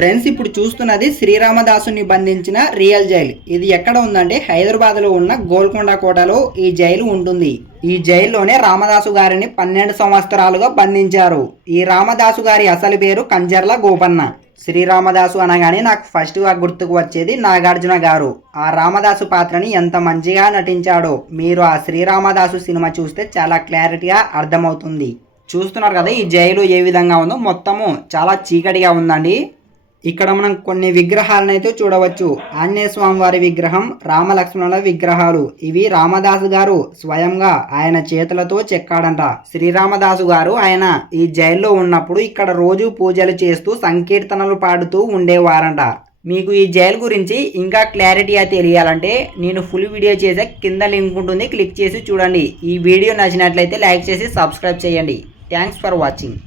Friends ఇప్పుడు చూస్తున్నది శ్రీరామదాసుని బంధించిన రియల్ జైలు. ఇది ఎక్కడ ఉందంటే హైదరాబాద్లో ఉన్న గోల్కొండ కోటలో ఈ జైలు ఉంటుంది. ఈ జైల్లోనే రామదాసు గారిని పన్నెండు సంవత్సరాలుగా బంధించారు. ఈ రామదాసు గారి అసలు పేరు కంజర్ల గోపన్న. శ్రీరామదాసు అనగానే నాకు ఫస్ట్గా గుర్తుకు వచ్చేది నాగార్జున గారు. ఆ రామదాసు పాత్రని ఎంత మంచిగా నటించాడో మీరు ఆ శ్రీరామదాసు సినిమా చూస్తే చాలా క్లారిటీగా అర్థమవుతుంది. చూస్తున్నారు కదా ఈ జైలు ఏ విధంగా ఉందో? మొత్తము చాలా చీకటిగా ఉందండి. ఇక్కడ మనం కొన్ని విగ్రహాలను అయితే చూడవచ్చు. ఆంజనేయ స్వామి వారి విగ్రహం రామలక్ష్మణుల విగ్రహాలు. ఇవి రామదాసు గారు స్వయంగా ఆయన చేతులతో చెక్కాడంట. శ్రీరామదాసు గారు ఆయన ఈ జైల్లో ఉన్నప్పుడు ఇక్కడ రోజు పూజలు చేస్తూ సంకీర్తనలు పాడుతూ ఉండేవారంట. మీకు ఈ జైలు గురించి ఇంకా క్లారిటీగా తెలియాలంటే నేను ఫుల్ వీడియో చేసే కింద లింక్ ఉంటుంది. క్లిక్ చేసి చూడండి. ఈ వీడియో నచ్చినట్లయితే లైక్ చేసి సబ్స్క్రైబ్ చేయండి. Thanks for watching.